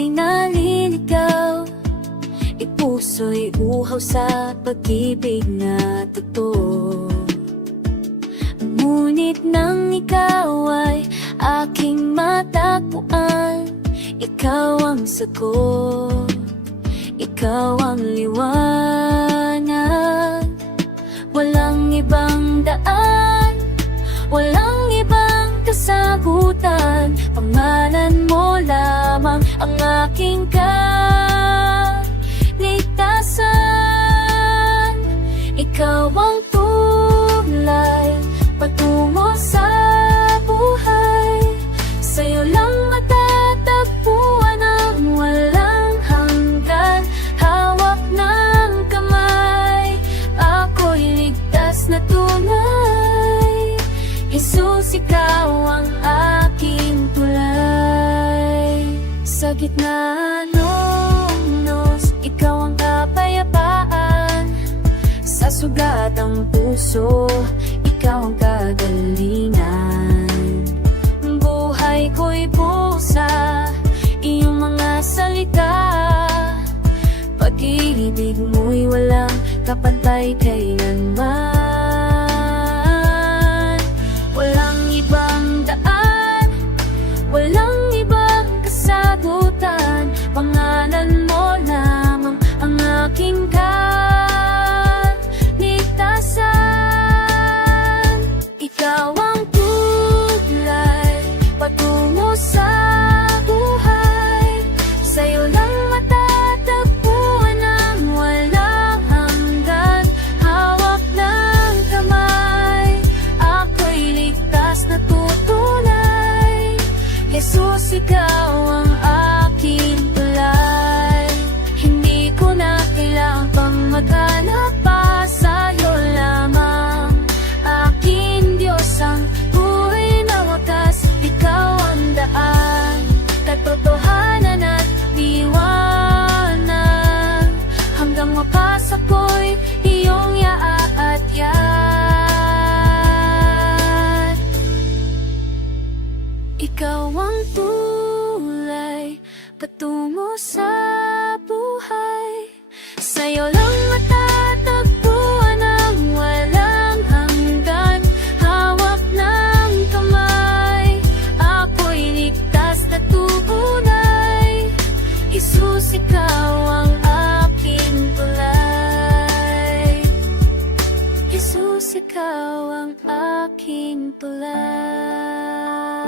ako'y naliligaw, puso'y uhaw sa pag-ibig na totoo. Ngunit nang ikaw ay aking matagpuan, ikaw ang sagot, ikaw ang liwanag. Walang ibang daan, walang ibang kasagutan, pangalan mo lamang ang aking kaligtasan. Ikaw ang tulay patungo sa buhay, sa'yo lang matatagpuan ang walang hanggan. Hawak ng kamay, ako'y ligtas na tunay. Jesus, ikaw ang aking tulay. Sa gitna ng nos, ikaw ang kapayapaan. Sa sugat ang puso, ikaw ang kagalingan. Buhay ko'y pusa, iyong mga salita. Pag-ibig mo'y walang kapantay kailanman. Walang ibang daan, walang ibang kasagutan, pangalan mo lamang ang aking kaligtasan. Ikaw ang tulay patungo sa buhay, sa'yo lang matatagpuan ang walang hanggan. Hawak ng kamay, ako'y ligtas na tutunay. Jesus, ikaw ang aking tulay. Hindi ko na kailangan pang maghanap pa, sa'yo lamang aking Diyos ang buhay na wakas. Ikaw ang daan, katotohanan at liwanag. Hanggang wakas ako'y iyong iaakyat. Ikaw ang tulay patungo sa buhay, sa'yo lang matatagpuan ang walang hanggan. Hawak ng kamay, ako'y ligtas na tunay. Jesus, ikaw ang aking tulay. Jesus, ikaw ang aking tulay.